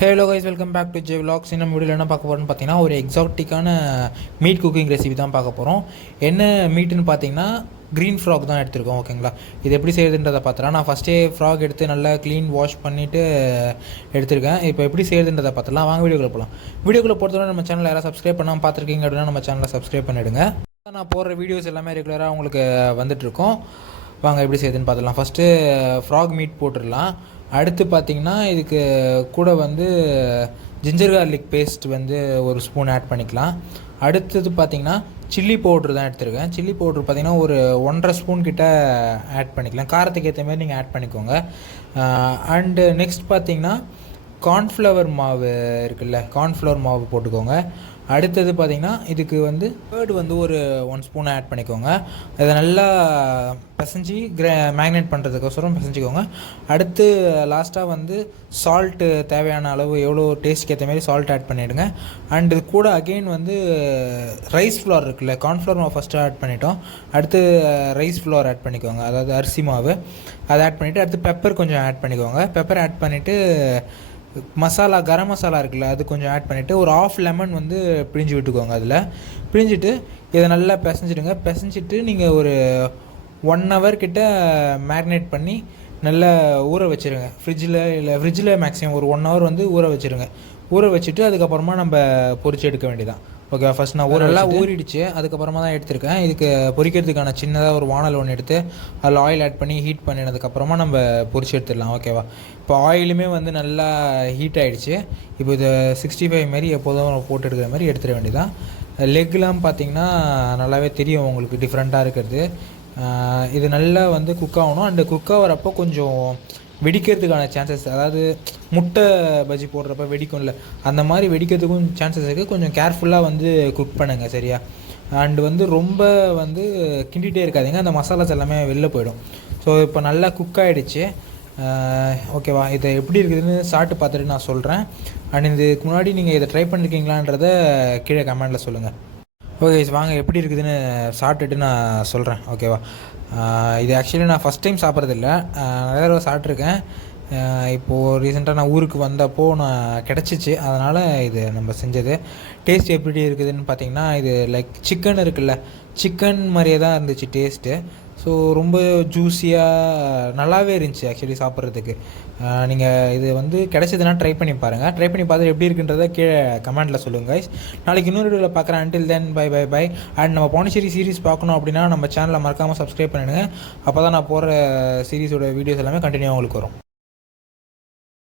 Hello guys, welcome back to J Vlogs. இந்த வீடியோவில் என்ன பார்க்க போகிறோன்னு பார்த்தீங்கன்னா, ஒரு எக்ஸாட்டிக்கான மீட் குக்கிங் ரெசிபி தான் பார்க்க போகிறோம். என்ன மீட்டுன்னு பார்த்தீங்கன்னா க்ரீன் ஃப்ராக் தான் எடுத்துருக்கோம். ஓகேங்களா, இது எப்படி செய்யுதுன்றதை பார்த்துலாம். நான் ஃபஸ்ட்டே ஃப்ராக் எடுத்து நல்லா க்ளீன் வாஷ் பண்ணிவிட்டு எடுத்திருக்கேன். இப்போ எப்படி செய்யுதுன்றதை பார்த்துலாம். வாங்க வீடியோக்குள்ளே போகலாம். வீடியோக்குள்ளே பொறுத்தவரை நம்ம சேனலில் யாராவது சப்ஸ்கிரைப் பண்ணாமல் பார்த்துருக்கீங்க அப்படின்னா நம்ம சேனலை சப்ஸ்கிரைப் பண்ணிவிடுங்க. நான் போடுற வீடியோஸ் எல்லாமே ரெகுலராக உங்களுக்கு வந்துட்டுருக்கோம். வாங்க எப்படி செய்யுதுன்னு பார்த்துலாம். ஃபஸ்ட்டு ஃப்ராக் மீட் போட்டுடலாம். அடுத்து பார்த்திங்கன்னா இதுக்கு கூட வந்து ஜிஞ்சர் கார்லிக் பேஸ்ட் வந்து ஒரு ஸ்பூன் ஆட் பண்ணிக்கலாம். அடுத்தது பார்த்திங்கன்னா சில்லி பவுட்ரு தான் எடுத்துருக்கேன். சில்லி பவுட்ரு பார்த்திங்கன்னா ஒரு 1.5 ஸ்பூன் கிட்ட ஆட் பண்ணிக்கலாம். காரத்துக்கு ஏற்ற மாதிரி நீங்கள் ஆட் பண்ணிக்கோங்க. அண்டு நெக்ஸ்ட் பார்த்திங்கன்னா கார்ன்ஃப்ளவர் மாவு இருக்குல்ல, கார்ன்ஃப்ளவர் மாவு போட்டுக்கோங்க. அடுத்தது பார்த்திங்கன்னா இதுக்கு வந்து கேர்டு வந்து ஒரு 1 ஸ்பூன் ஆட் பண்ணிக்கோங்க. இதை நல்லா பிசைஞ்சு மேக்னேட் பண்ணுறதுக்கோசரம் பிசைஞ்சிக்கோங்க. அடுத்து லாஸ்ட்டாக வந்து சால்ட்டு தேவையான அளவு எவ்வளோ டேஸ்ட்க்கு ஏற்ற மாதிரி சால்ட் ஆட் பண்ணிவிடுங்க. அண்ட் இது கூட அகெயின் வந்து ரைஸ் ஃப்ளோர் இருக்குல்ல, கார்ன்ஃப்ளவர் மாவு ஃபஸ்ட்டு ஆட் பண்ணிட்டோம். அடுத்து ரைஸ் ஃப்ளோர் ஆட் பண்ணிக்கோங்க, அதாவது அரிசி மாவு. அதை ஆட் பண்ணிவிட்டு அடுத்து பெப்பர் கொஞ்சம் ஆட் பண்ணிக்கோங்க. பெப்பர் ஆட் பண்ணிவிட்டு மசாலா, கரம் மசாலா இருக்குல்ல, அது கொஞ்சம் ஆட் பண்ணிவிட்டு ஒரு 1/2 லெமன் வந்து பிழிஞ்சு விட்டுக்கோங்க. அதில் பிழிஞ்சிட்டு இதை நல்லா பிசைஞ்சிடுங்க. பிசைஞ்சிட்டு நீங்கள் ஒரு 1 ஹவர் கிட்ட மேரினேட் பண்ணி நல்லா ஊற வச்சுருங்க. ஃப்ரிட்ஜில் மேக்ஸிமம் ஒரு 1 ஹவர் வந்து ஊற வச்சுருங்க. ஊற வச்சுட்டு அதுக்கப்புறமா நம்ம பொரிச்சு எடுக்க வேண்டியதான். ஓகே, ஃபஸ்ட் நான் நல்லா ஊறிடுச்சு, அதுக்கப்புறமா தான் எடுத்திருக்கேன். இதுக்கு பொரிக்கிறதுக்கான சின்னதாக ஒரு வானல் ஒன்று எடுத்து அதில் ஆயில் ஆட் பண்ணி ஹீட் பண்ணினதுக்கப்புறமா நம்ம பொரிச்சு எடுத்துடலாம். ஓகேவா, இப்போ ஆயிலுமே வந்து நல்லா ஹீட் ஆகிடுச்சு. இப்போ இது 65 மாரி எப்போதும் போட்டு எடுக்கிற மாதிரி எடுத்துட வேண்டியதான். லெக்லாம் பார்த்திங்கன்னா நல்லாவே தெரியும் உங்களுக்கு டிஃப்ரெண்ட்டாக இருக்கிறது. இது நல்லா வந்து குக் ஆகணும். அண்டு குக் ஆகிறப்போ கொஞ்சம் வெடிக்கிறதுக்கான சான்சஸ், அதாவது முட்டை பஜ்ஜி போடுறப்ப வெடிக்கும்ல, அந்த மாதிரி வெடிக்கிறதுக்கும் சான்சஸ் இருக்குது. கொஞ்சம் கேர்ஃபுல்லாக வந்து குக் பண்ணுங்கள், சரியா? அண்டு வந்து ரொம்ப வந்து கிண்டிகிட்டே இருக்காதிங்க, அந்த மசாலாஸ் எல்லாமே வெளில போயிடும். ஸோ இப்போ நல்லா குக் ஆகிடுச்சு. ஓகேவா, இதை எப்படி இருக்குதுன்னு சாப்பிட்டு பார்த்துட்டு நான் சொல்கிறேன். அண்ட் இதுக்கு முன்னாடி நீங்கள் இதை ட்ரை பண்ணியிருக்கீங்களான்றதை கீழே கமெண்டில் சொல்லுங்கள். ஓகே, வாங்க எப்படி இருக்குதுன்னு சாப்பிட்டுட்டு நான் சொல்கிறேன். ஓகேவா, இது ஆக்சுவலி நான் ஃபஸ்ட் டைம் சாப்பிட்றதில்ல, நிறைய தடவை சாப்பிட்ருக்கேன். இப்போது ரீசெண்டாக நான் ஊருக்கு வந்தப்போ நான் கிடச்சிச்சு, அதனால் இது நம்ம செஞ்சது. டேஸ்ட் எப்படி இருக்குதுன்னு பார்த்தீங்கன்னா, இது லைக் சிக்கன் இருக்குல்ல, சிக்கன் மாதிரியே தான் இருந்துச்சு டேஸ்ட்டு. ஸோ ரொம்ப ஜூஸியாக நல்லாவே இருந்துச்சு ஆக்சுவலி சாப்பிட்றதுக்கு. நீங்கள் இது வந்து கிடச்சதுன்னா ட்ரை பண்ணி பாருங்கள். ட்ரை பண்ணி பார்த்து எப்படி இருக்குன்றதை கீழே கமெண்ட்டில் சொல்லுங்கள் கைஸ். நாளைக்கு இன்னொரு வீடியோவில் பார்க்குறேன். Until then bye bye bye. And நம்ம பாண்டிச்சேரி சீரிஸ் பார்க்கணும் அப்படின்னா நம்ம சேனலை மறக்காமல் சப்ஸ்கிரைப் பண்ணிடுங்க. அப்போ தான் நான் போகிற சீரிஸோட வீடியோஸ் எல்லாமே கண்டினியூவாக உங்களுக்கு வரும்.